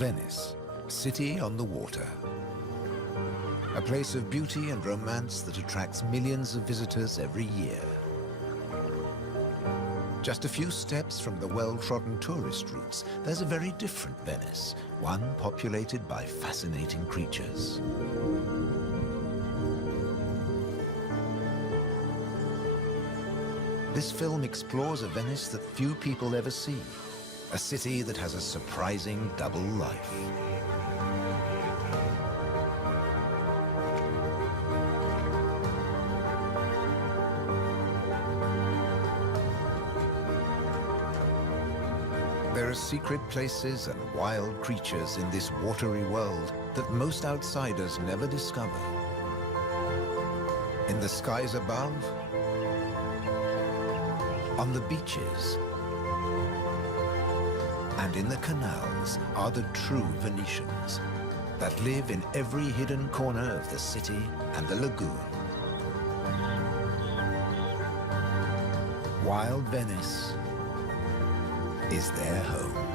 Venice, city on the water. A place of beauty and romance that attracts millions of visitors every year. Just a few steps from the well-trodden tourist routes, there's a very different Venice, one populated by fascinating creatures. This film explores a Venice that few people ever see, a city that has a surprising double life. There are secret places and wild creatures in this watery world that most outsiders never discover. In the skies above, on the beaches, and in the canals are the true Venetians that live in every hidden corner of the city and the lagoon. Wild Venice is their home.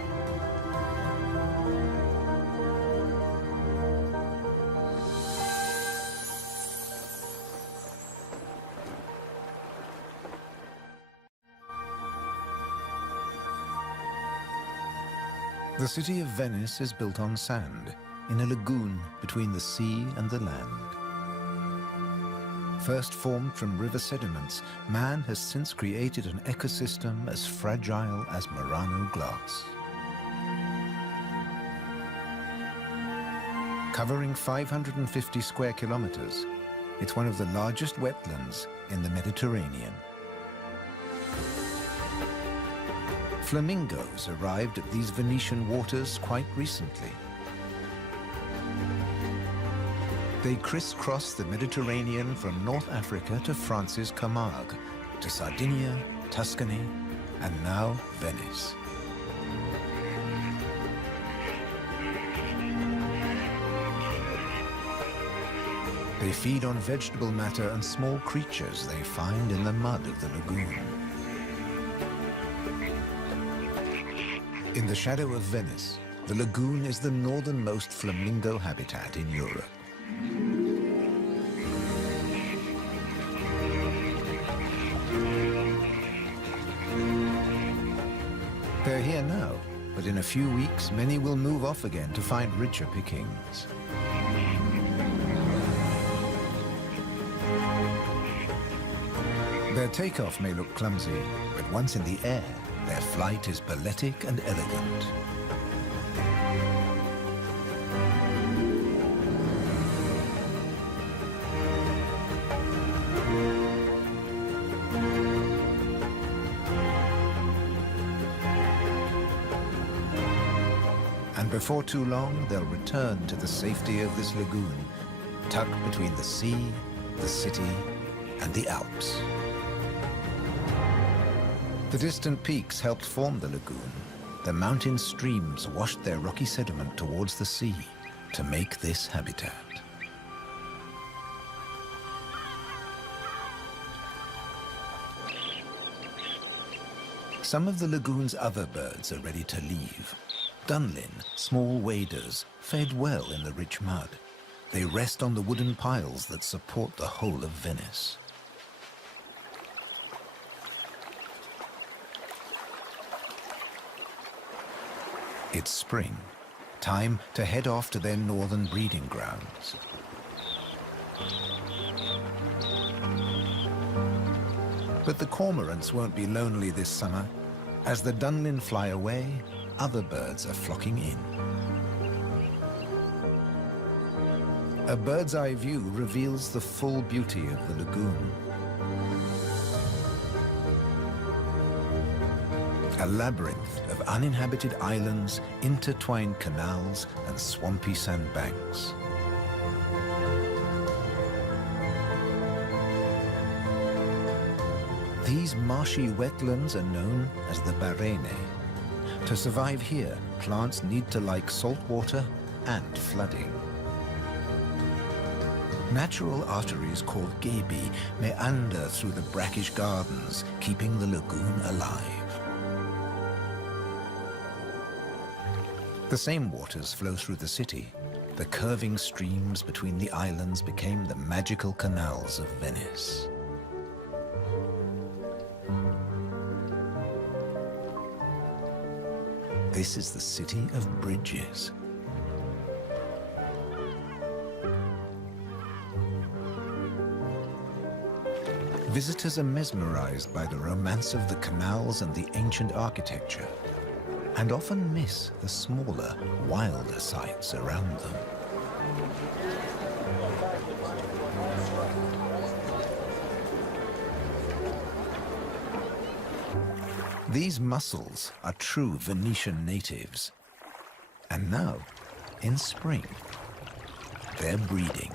The city of Venice is built on sand, in a lagoon between the sea and the land. First formed from river sediments, man has since created an ecosystem as fragile as Murano glass. Covering 550 square kilometers, it's one of the largest wetlands in the Mediterranean. Flamingos arrived at these Venetian waters quite recently. They crisscross the Mediterranean from North Africa to France's Camargue, to Sardinia, Tuscany, and now Venice. They feed on vegetable matter and small creatures they find in the mud of the lagoon. In the shadow of Venice, the lagoon is the northernmost flamingo habitat in Europe. They're here now, but in a few weeks, many will move off again to find richer pickings. Their takeoff may look clumsy, but once in the air, their flight is balletic and elegant. And before too long, they'll return to the safety of this lagoon, tucked between the sea, the city, and the Alps. The distant peaks helped form the lagoon. The mountain streams washed their rocky sediment towards the sea to make this habitat. Some of the lagoon's other birds are ready to leave. Dunlin, small waders, fed well in the rich mud. They rest on the wooden piles that support the whole of Venice. It's spring, time to head off to their northern breeding grounds. But the cormorants won't be lonely this summer. As the Dunlin fly away, other birds are flocking in. A bird's eye view reveals the full beauty of the lagoon. A labyrinth of uninhabited islands, intertwined canals, and swampy sandbanks. These marshy wetlands are known as the Barene. To survive here, plants need to like salt water and flooding. Natural arteries called gabi meander through the brackish gardens, keeping the lagoon alive. The same waters flow through the city. The curving streams between the islands became the magical canals of Venice. This is the city of bridges. Visitors are mesmerized by the romance of the canals and the ancient architecture, and often miss the smaller, wilder sights around them. These mussels are true Venetian natives. And now, in spring, they're breeding.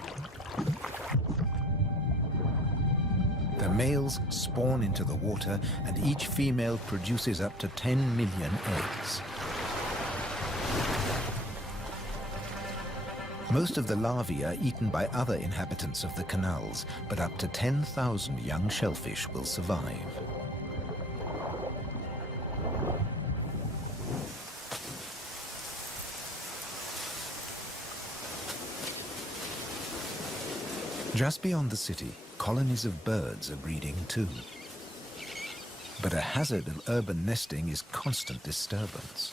The males spawn into the water, and each female produces up to 10 million eggs. Most of the larvae are eaten by other inhabitants of the canals, but up to 10,000 young shellfish will survive. Just beyond the city, colonies of birds are breeding too. But a hazard of urban nesting is constant disturbance.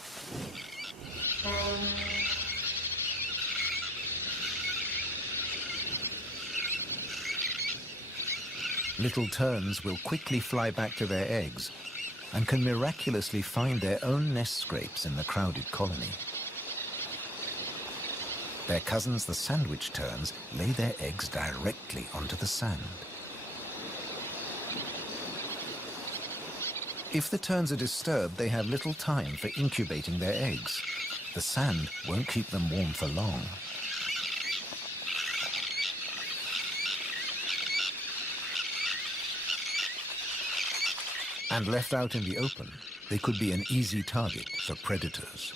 Little terns will quickly fly back to their eggs and can miraculously find their own nest scrapes in the crowded colony. Their cousins, the sandwich terns, lay their eggs directly onto the sand. If the terns are disturbed, they have little time for incubating their eggs. The sand won't keep them warm for long. And left out in the open, they could be an easy target for predators.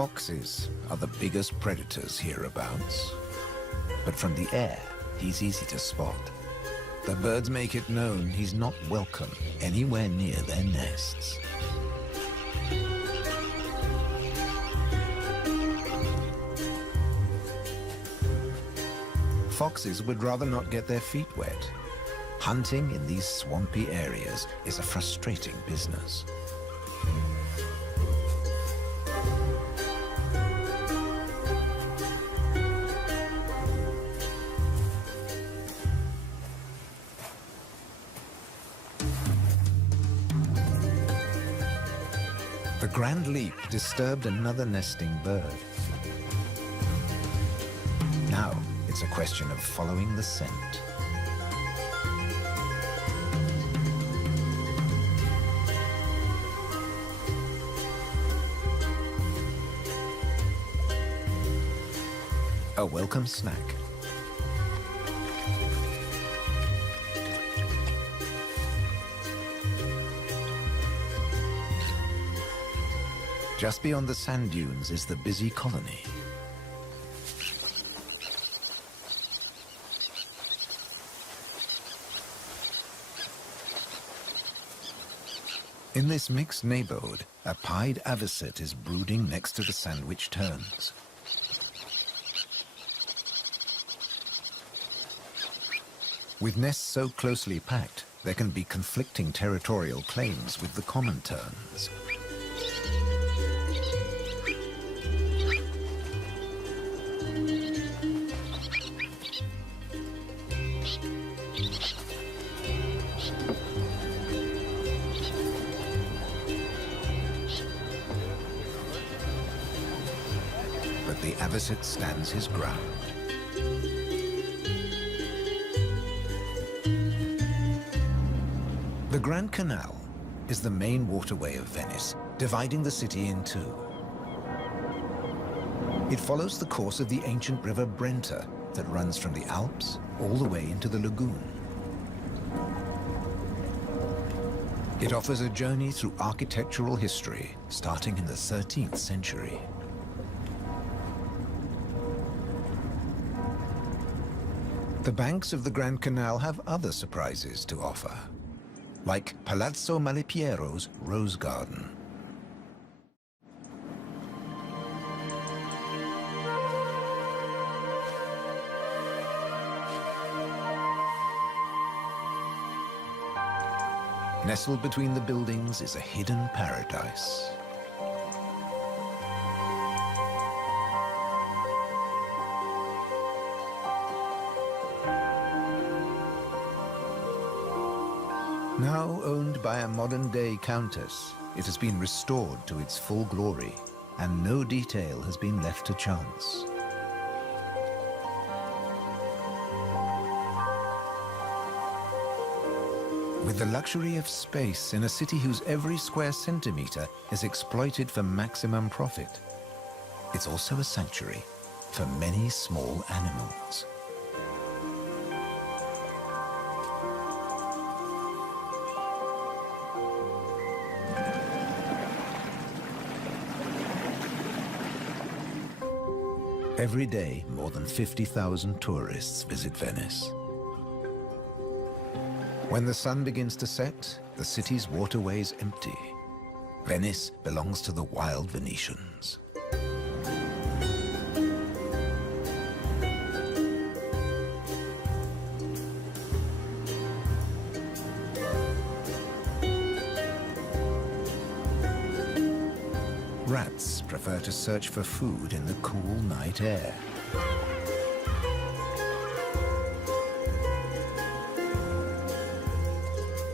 Foxes are the biggest predators hereabouts. But from the air, he's easy to spot. The birds make it known he's not welcome anywhere near their nests. Foxes would rather not get their feet wet. Hunting in these swampy areas is a frustrating business. The grand leap disturbed another nesting bird. Now it's a question of following the scent. A welcome snack. Just beyond the sand dunes is the busy colony. In this mixed neighborhood, a pied avocet is brooding next to the sandwich terns. With nests so closely packed, there can be conflicting territorial claims with the common terns. But the avocet stands his ground. The Grand Canal is the main waterway of Venice, dividing the city in two. It follows the course of the ancient river Brenta that runs from the Alps all the way into the lagoon. It offers a journey through architectural history starting in the 13th century. The banks of the Grand Canal have other surprises to offer, like Palazzo Malipiero's Rose Garden. Nestled between the buildings is a hidden paradise. Now owned by a modern-day countess, it has been restored to its full glory, and no detail has been left to chance. With the luxury of space in a city whose every square centimeter is exploited for maximum profit, it's also a sanctuary for many small animals. Every day, more than 50,000 tourists visit Venice. When the sun begins to set, the city's waterways empty. Venice belongs to the wild Venetians. Rats prefer to search for food in the cool night air.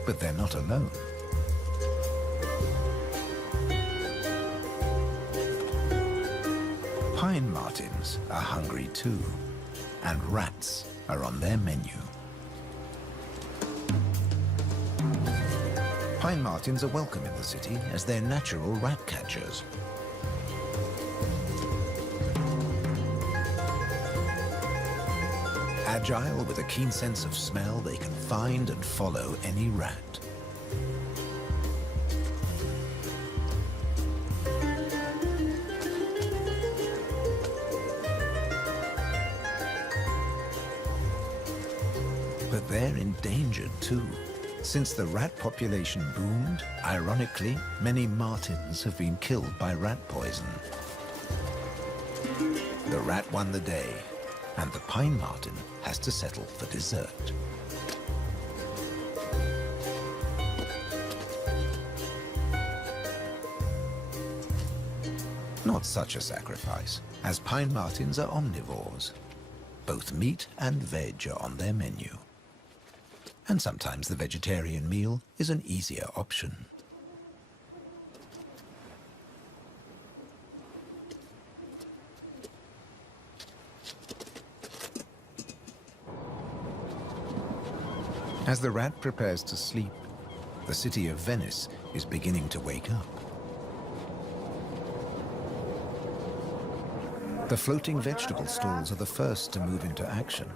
But they're not alone. Pine martins are hungry too, and rats are on their menu. Pine martins are welcome in the city as they're natural rat catchers. Agile with a keen sense of smell, they can find and follow any rat. But they're endangered too. Since the rat population boomed, ironically, many martins have been killed by rat poison. The rat won the day, and the pine marten has to settle for dessert. Not such a sacrifice, as pine martens are omnivores. Both meat and veg are on their menu. And sometimes the vegetarian meal is an easier option. As the rat prepares to sleep, the city of Venice is beginning to wake up. The floating vegetable stalls are the first to move into action.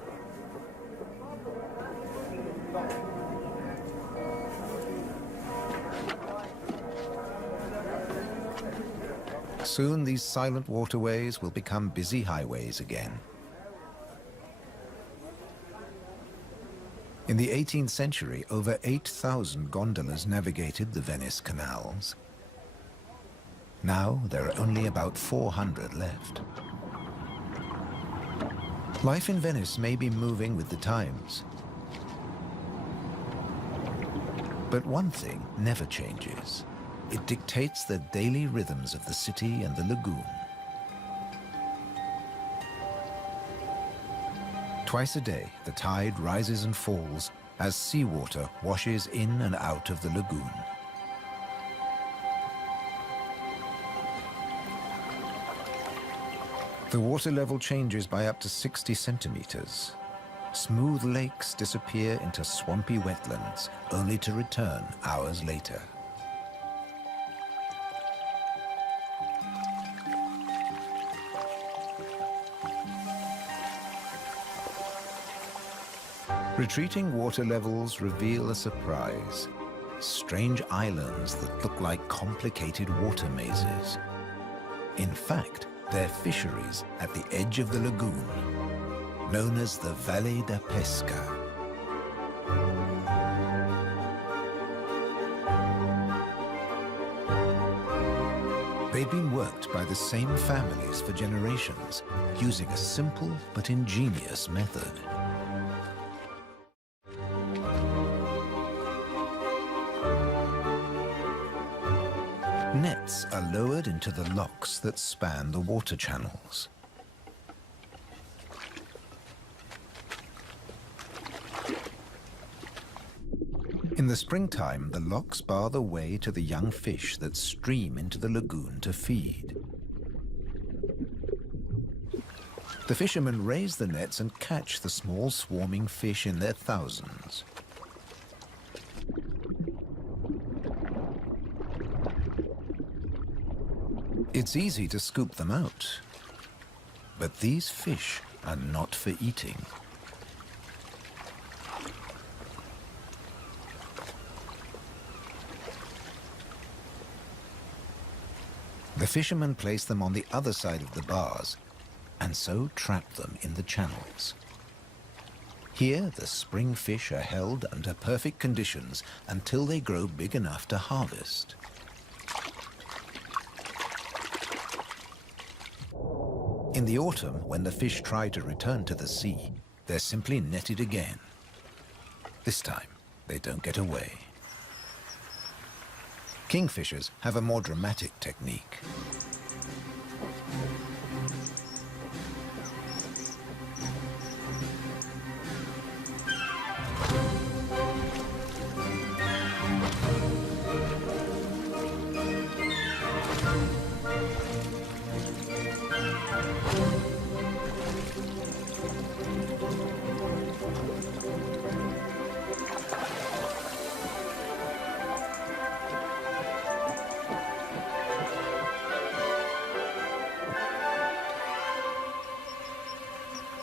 Soon these silent waterways will become busy highways again. In the 18th century, over 8,000 gondolas navigated the Venice canals. Now there are only about 400 left. Life in Venice may be moving with the times. But one thing never changes. It dictates the daily rhythms of the city and the lagoon. Twice a day, the tide rises and falls as seawater washes in and out of the lagoon. The water level changes by up to 60 centimeters. Smooth lakes disappear into swampy wetlands, only to return hours later. Retreating water levels reveal a surprise. Strange islands that look like complicated water mazes. In fact, they're fisheries at the edge of the lagoon. known as the Valle da Pesca. They'd been worked by the same families for generations, using a simple but ingenious method. Nets are lowered into the locks that span the water channels. In the springtime, the locks bar the way to the young fish that stream into the lagoon to feed. The fishermen raise the nets and catch the small swarming fish in their thousands. It's easy to scoop them out, but these fish are not for eating. The fishermen place them on the other side of the bars and so trap them in the channels. Here, the spring fish are held under perfect conditions until they grow big enough to harvest. In the autumn, when the fish try to return to the sea, they're simply netted again. This time, they don't get away. Kingfishers have a more dramatic technique.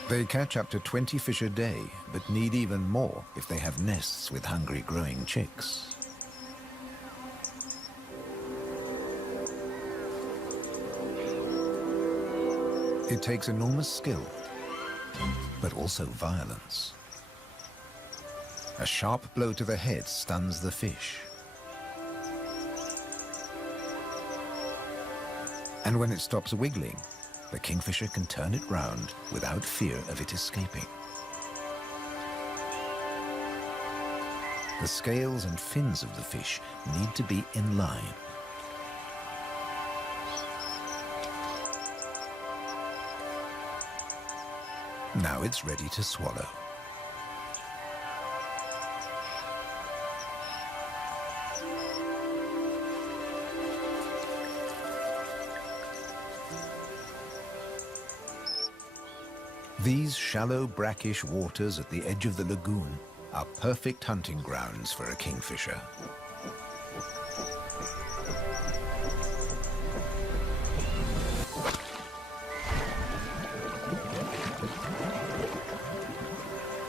They catch up to 20 fish a day, but need even more if they have nests with hungry growing chicks. It takes enormous skill, but also violence. A sharp blow to the head stuns the fish. And when it stops wiggling, the kingfisher can turn it round without fear of it escaping. The scales and fins of the fish need to be in line. Now it's ready to swallow. These shallow, brackish waters at the edge of the lagoon are perfect hunting grounds for a kingfisher.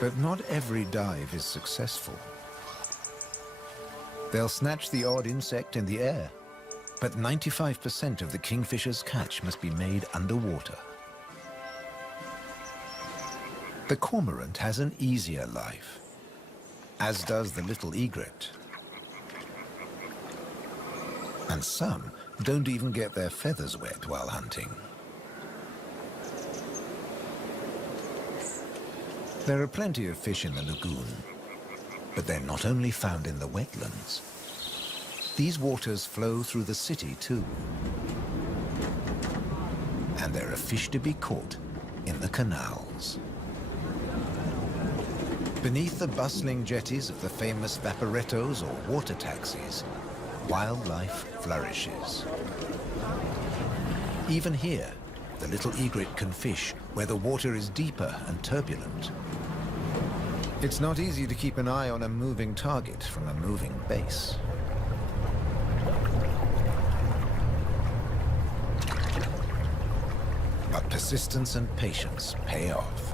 But not every dive is successful. They'll snatch the odd insect in the air, but 95% of the kingfisher's catch must be made underwater. The cormorant has an easier life, as does the little egret. And some don't even get their feathers wet while hunting. There are plenty of fish in the lagoon, but they're not only found in the wetlands. These waters flow through the city too. And there are fish to be caught in the canals. Beneath the bustling jetties of the famous vaporettos or water taxis, wildlife flourishes. Even here, the little egret can fish where the water is deeper and turbulent. It's not easy to keep an eye on a moving target from a moving base. But persistence and patience pay off.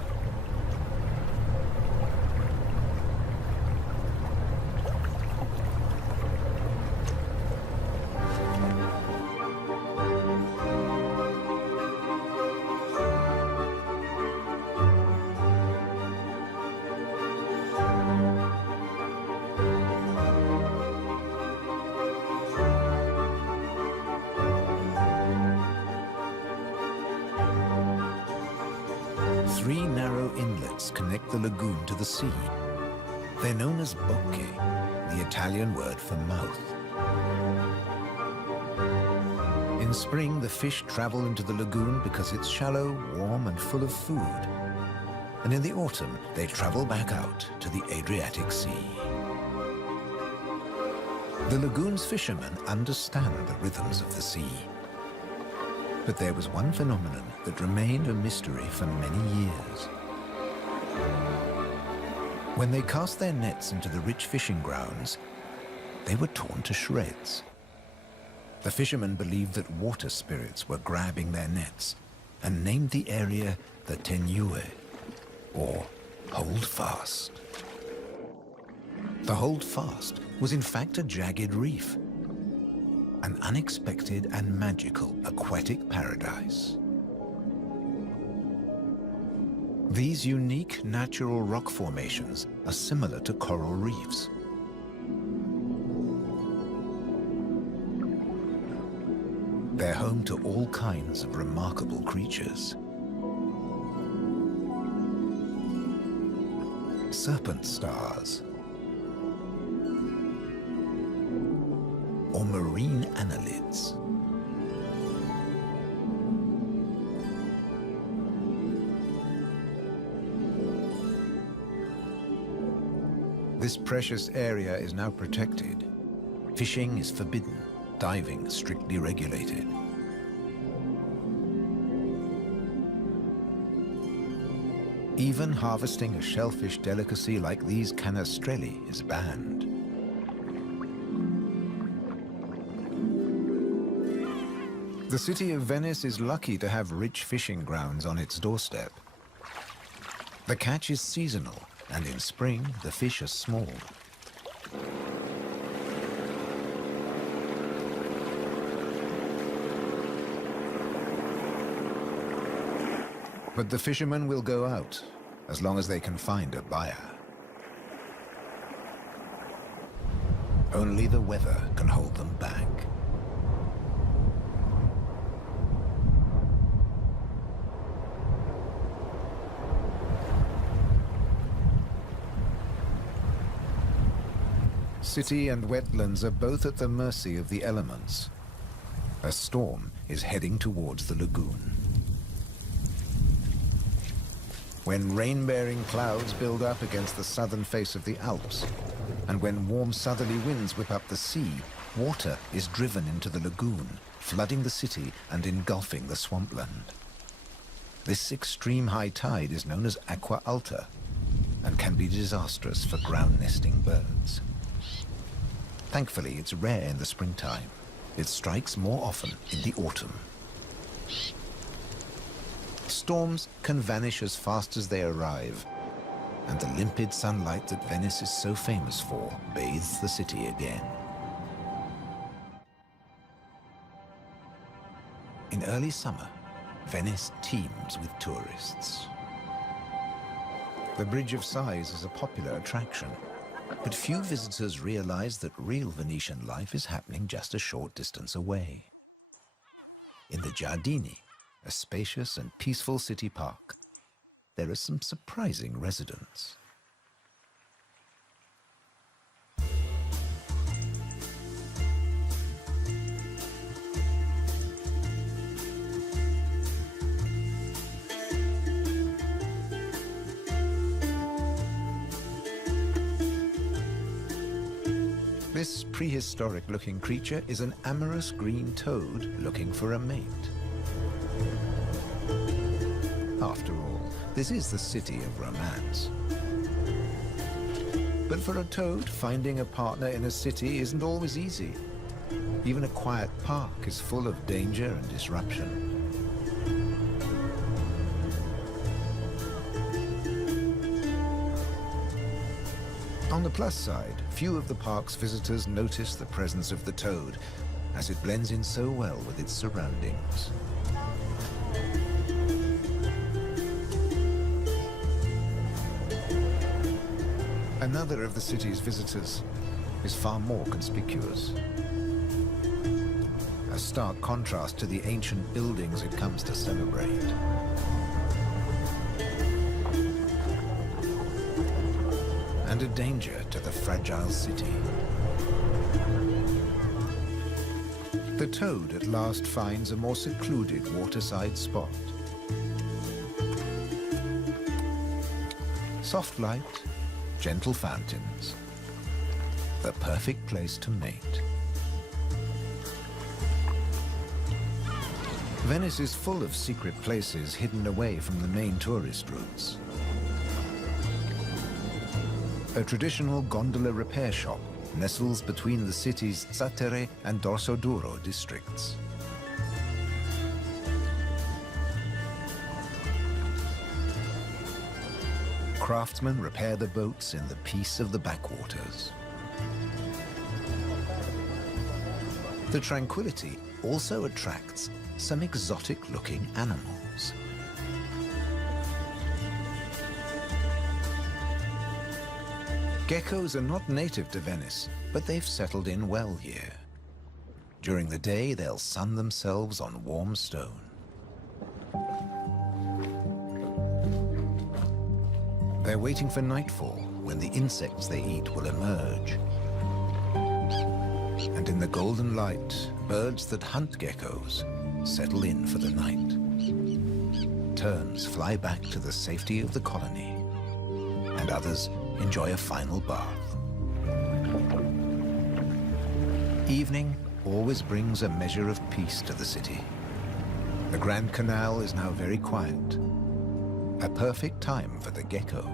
3 narrow inlets connect the lagoon to the sea. They're known as bocche, the Italian word for mouth. In spring, the fish travel into the lagoon because it's shallow, warm, and full of food. And in the autumn, they travel back out to the Adriatic Sea. The lagoon's fishermen understand the rhythms of the sea. But there was one phenomenon that remained a mystery for many years. When they cast their nets into the rich fishing grounds, they were torn to shreds. The fishermen believed that water spirits were grabbing their nets and named the area the Tenue, or Hold Fast. The Hold Fast was in fact a jagged reef, an unexpected and magical aquatic paradise. These unique natural rock formations are similar to coral reefs. They're home to all kinds of remarkable creatures. Serpent stars, or marine annelids. This precious area is now protected. Fishing is forbidden, diving strictly regulated. Even harvesting a shellfish delicacy like these canestrelli is banned. The city of Venice is lucky to have rich fishing grounds on its doorstep. The catch is seasonal, and in spring, the fish are small. But the fishermen will go out, as long as they can find a buyer. Only the weather can hold them back. City and wetlands are both at the mercy of the elements. A storm is heading towards the lagoon. When rain-bearing clouds build up against the southern face of the Alps, and when warm southerly winds whip up the sea, water is driven into the lagoon, flooding the city and engulfing the swampland. This extreme high tide is known as aqua alta and can be disastrous for ground-nesting birds. Thankfully, it's rare in the springtime. It strikes more often in the autumn. Storms can vanish as fast as they arrive, and the limpid sunlight that Venice is so famous for bathes the city again. In early summer, Venice teems with tourists. The Bridge of Sighs is a popular attraction, but few visitors realize that real Venetian life is happening just a short distance away. In the Giardini, a spacious and peaceful city park, there are some surprising residents. This prehistoric-looking creature is an amorous green toad looking for a mate. After all, this is the city of romance. But for a toad, finding a partner in a city isn't always easy. Even a quiet park is full of danger and disruption. On the plus side, few of the park's visitors notice the presence of the toad, as it blends in so well with its surroundings. Another of the city's visitors is far more conspicuous. A stark contrast to the ancient buildings it comes to celebrate. and a danger to the fragile city. The toad at last finds a more secluded waterside spot. Soft light, gentle fountains, the perfect place to mate. Venice is full of secret places hidden away from the main tourist routes. A traditional gondola repair shop nestles between the city's Zattere and Dorsoduro districts. Craftsmen repair the boats in the peace of the backwaters. The tranquility also attracts some exotic-looking animals. Geckos are not native to Venice, but they've settled in well here. During the day, they'll sun themselves on warm stone. They're waiting for nightfall, when the insects they eat will emerge. And in the golden light, birds that hunt geckos settle in for the night. Terns fly back to the safety of the colony, and others enjoy a final bath. Evening always brings a measure of peace to the city. The Grand Canal is now very quiet, a perfect time for the gecko.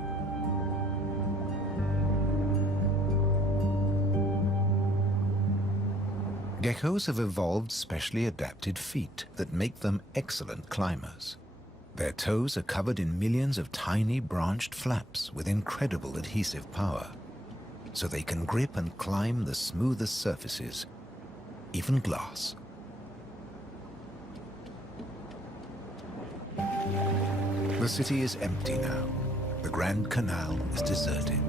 Geckos have evolved specially adapted feet that make them excellent climbers. Their toes are covered in millions of tiny branched flaps with incredible adhesive power, so they can grip and climb the smoothest surfaces, even glass. The city is empty now. The Grand Canal is deserted.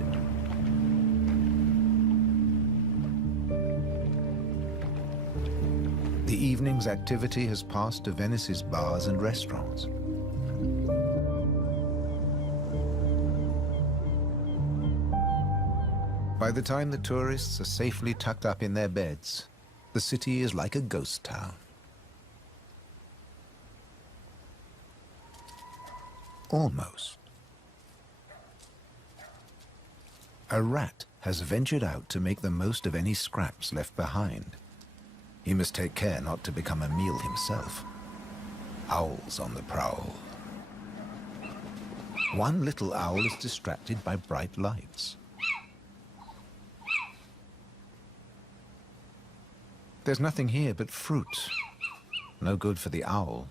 The evening's activity has passed to Venice's bars and restaurants. By the time the tourists are safely tucked up in their beds, the city is like a ghost town. Almost. A rat has ventured out to make the most of any scraps left behind. He must take care not to become a meal himself. Owls on the prowl. One little owl is distracted by bright lights. There's nothing here but fruit. No good for the owl.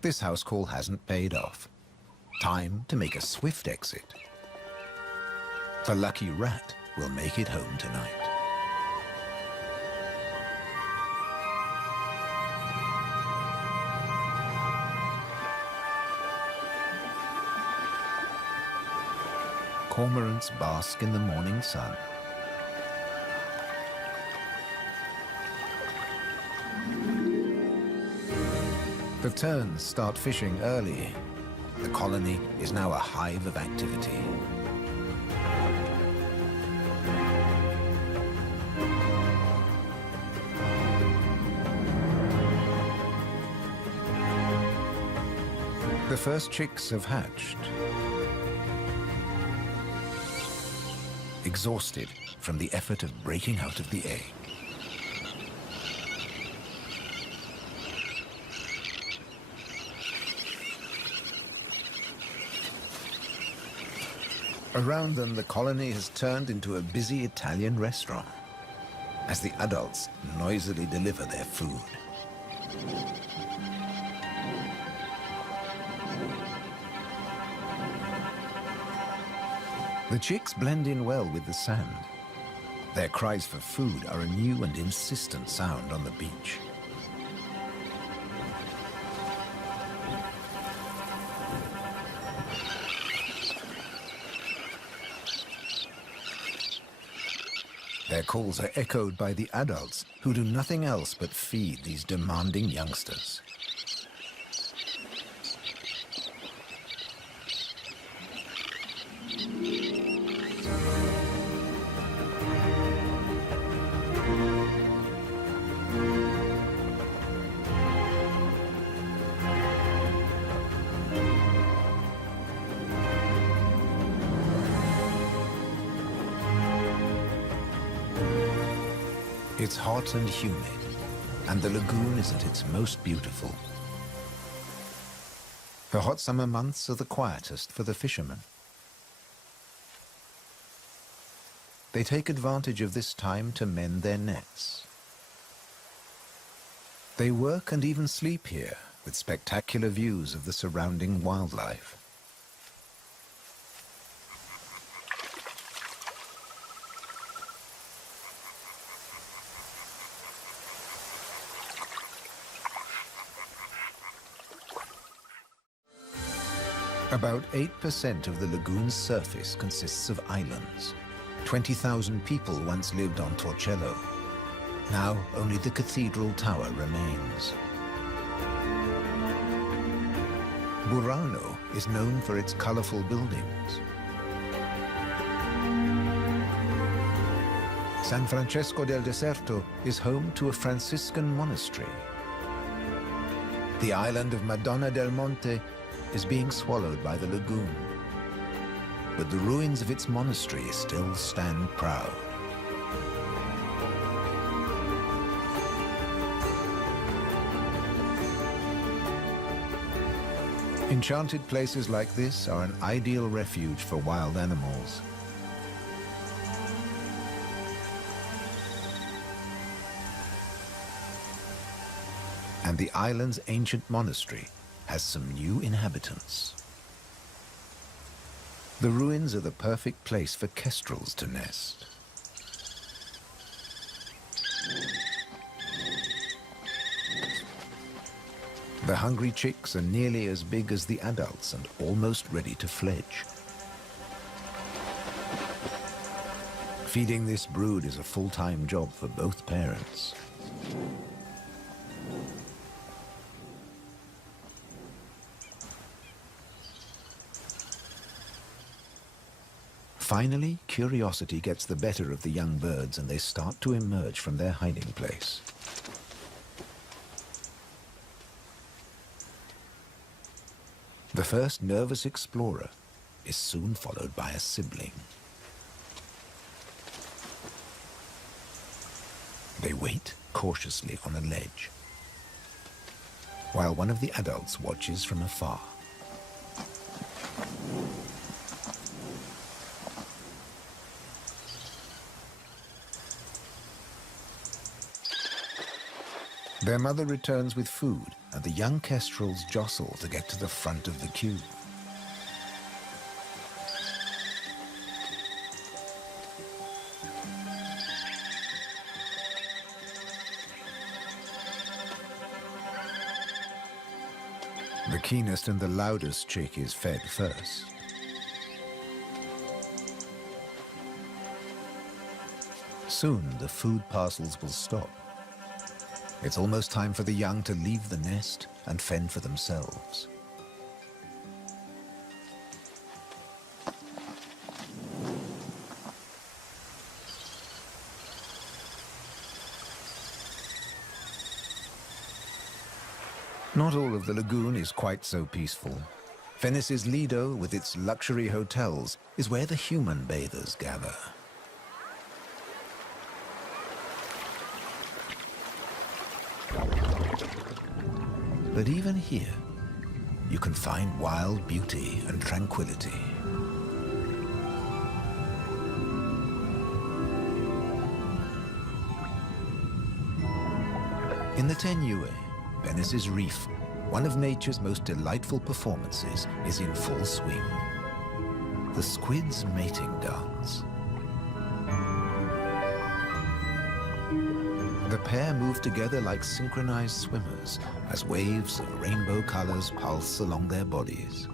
This house call hasn't paid off. Time to make a swift exit. The lucky rat will make it home tonight. Cormorants bask in the morning sun. The terns start fishing early. The colony is now a hive of activity. The first chicks have hatched. Exhausted from the effort of breaking out of the egg. Around them, the colony has turned into a busy Italian restaurant as the adults noisily deliver their food. The chicks blend in well with the sand. Their cries for food are a new and insistent sound on the beach. Their calls are echoed by the adults, who do nothing else but feed these demanding youngsters. It's hot and humid, and the lagoon is at its most beautiful. The hot summer months are the quietest for the fishermen. They take advantage of this time to mend their nets. They work and even sleep here, with spectacular views of the surrounding wildlife. About 8% of the lagoon's surface consists of islands. 20,000 people once lived on Torcello. Now only the cathedral tower remains. Burano is known for its colorful buildings. San Francesco del Deserto is home to a Franciscan monastery. The island of Madonna del Monte is being swallowed by the lagoon, but the ruins of its monastery still stand proud. Enchanted places like this are an ideal refuge for wild animals. And the island's ancient monastery has some new inhabitants. The ruins are the perfect place for kestrels to nest. The hungry chicks are nearly as big as the adults and almost ready to fledge. Feeding this brood is a full-time job for both parents. Finally, curiosity gets the better of the young birds and they start to emerge from their hiding place. The first nervous explorer is soon followed by a sibling. They wait cautiously on a ledge, while one of the adults watches from afar. Their mother returns with food, and the young kestrels jostle to get to the front of the queue. The keenest and the loudest chick is fed first. Soon the food parcels will stop. It's almost time for the young to leave the nest and fend for themselves. Not all of the lagoon is quite so peaceful. Venice's Lido, with its luxury hotels, is where the human bathers gather. But even here, you can find wild beauty and tranquility. In the Tenue, Venice's reef, one of nature's most delightful performances is in full swing. The squid's mating dance. The pair move together like synchronized swimmers as waves of rainbow colors pulse along their bodies.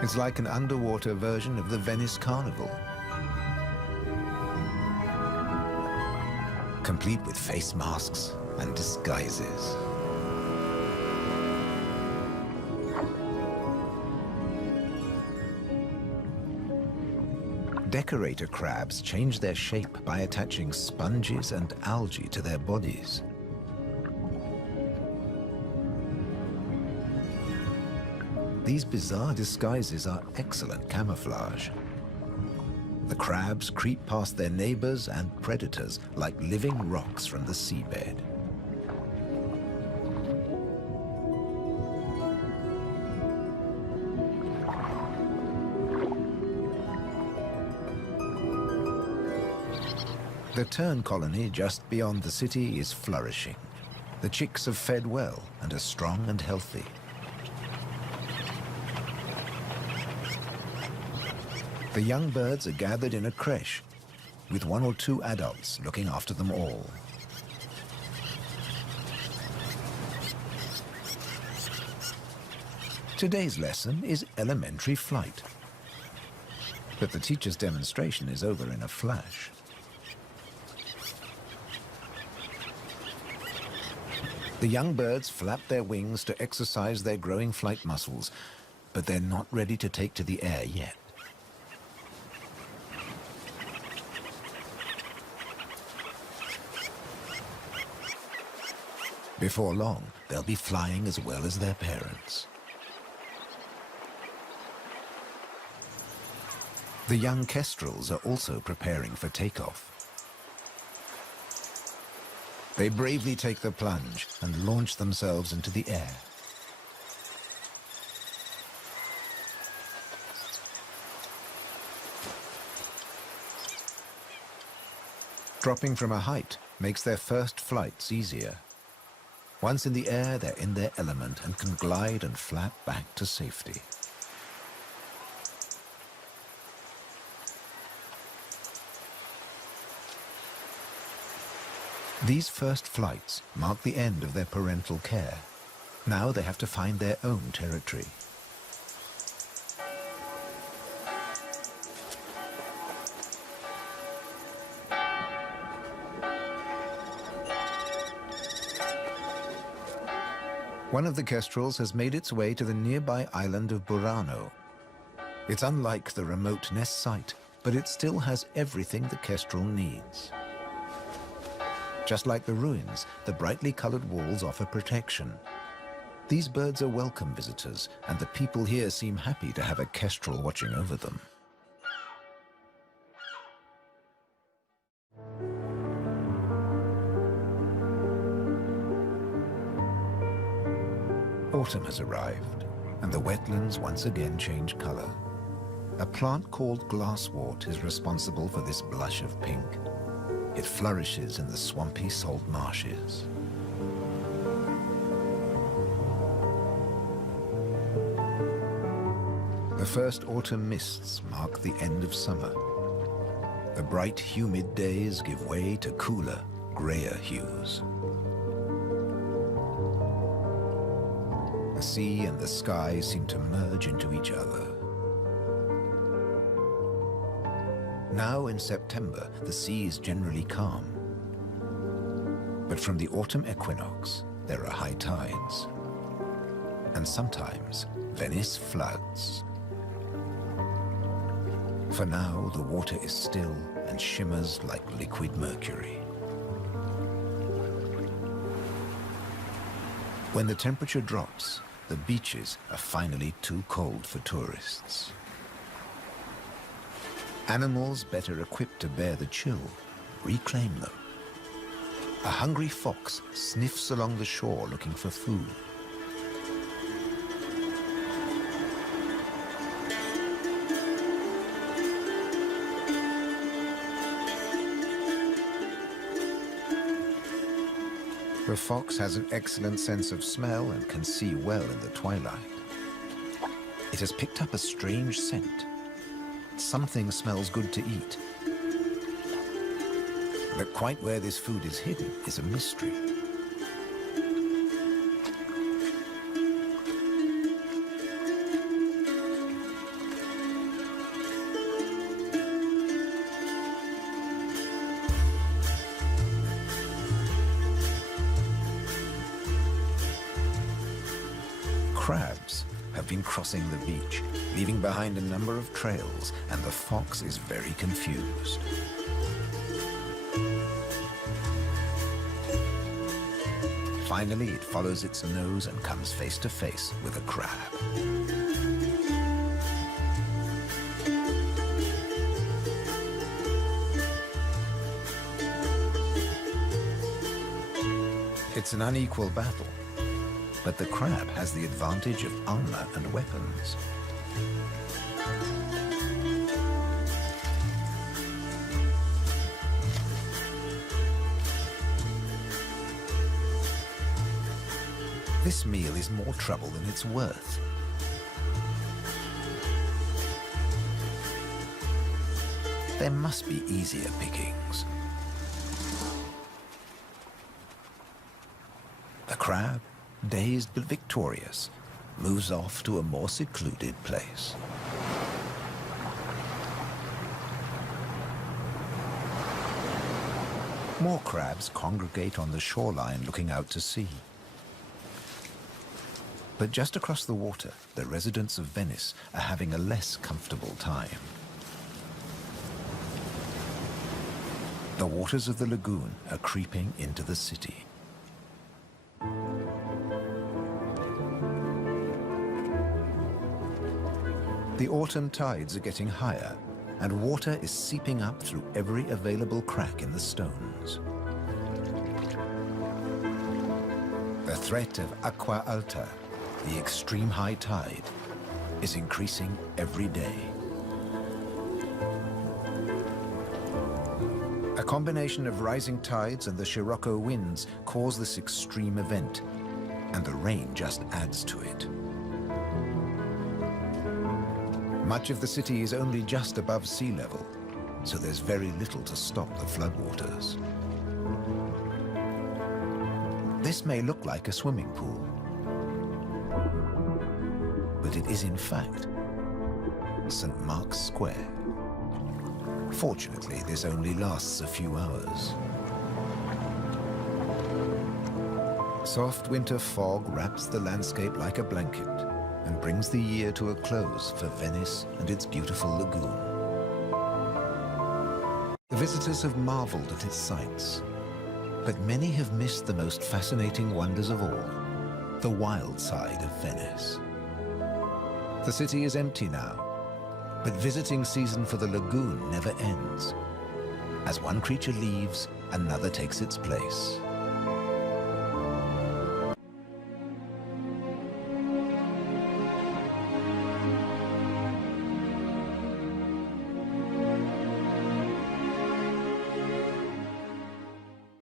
It's like an underwater version of the Venice Carnival, complete with face masks and disguises. Decorator crabs change their shape by attaching sponges and algae to their bodies. These bizarre disguises are excellent camouflage. The crabs creep past their neighbors and predators like living rocks from the seabed. The tern colony just beyond the city is flourishing. The chicks have fed well and are strong and healthy. The young birds are gathered in a creche, with 1 or 2 adults looking after them all. Today's lesson is elementary flight, but the teacher's demonstration is over in a flash. The young birds flap their wings to exercise their growing flight muscles, but they're not ready to take to the air yet. Before long, they'll be flying as well as their parents. The young kestrels are also preparing for takeoff. They bravely take the plunge and launch themselves into the air. Dropping from a height makes their first flights easier. Once in the air, they're in their element and can glide and flap back to safety. These first flights mark the end of their parental care. Now they have to find their own territory. One of the kestrels has made its way to the nearby island of Burano. It's unlike the remote nest site, but it still has everything the kestrel needs. Just like the ruins, the brightly colored walls offer protection. These birds are welcome visitors, and the people here seem happy to have a kestrel watching over them. Autumn has arrived, and the wetlands once again change color. A plant called glasswort is responsible for this blush of pink. It flourishes in the swampy salt marshes. The first autumn mists mark the end of summer. The bright, humid days give way to cooler, grayer hues. The sea and the sky seem to merge into each other. Now in September, the sea is generally calm. But from the autumn equinox, there are high tides. And sometimes, Venice floods. For now, the water is still and shimmers like liquid mercury. When the temperature drops, the beaches are finally too cold for tourists. Animals better equipped to bear the chill reclaim them. A hungry fox sniffs along the shore looking for food. The fox has an excellent sense of smell and can see well in the twilight. It has picked up a strange scent. Something smells good to eat. But quite where this food is hidden is a mystery. Crabs have been crossing the beach, leaving behind a number of trails, and the fox is very confused. Finally, it follows its nose and comes face to face with a crab. It's an unequal battle, but the crab has the advantage of armor and weapons. This meal is more trouble than it's worth. There must be easier pickings. The crab, dazed but victorious, moves off to a more secluded place. More crabs congregate on the shoreline looking out to sea. But just across the water, the residents of Venice are having a less comfortable time. The waters of the lagoon are creeping into the city. The autumn tides are getting higher, and water is seeping up through every available crack in the stones. The threat of acqua alta, the extreme high tide, is increasing every day. A combination of rising tides and the Scirocco winds cause this extreme event, and the rain just adds to it. Much of the city is only just above sea level, so there's very little to stop the floodwaters. This may look like a swimming pool, but it is in fact St. Mark's Square. Fortunately, this only lasts a few hours. Soft winter fog wraps the landscape like a blanket and brings the year to a close for Venice and its beautiful lagoon. The visitors have marveled at its sights, but many have missed the most fascinating wonders of all, the wild side of Venice. The city is empty now, but visiting season for the lagoon never ends. As one creature leaves, another takes its place.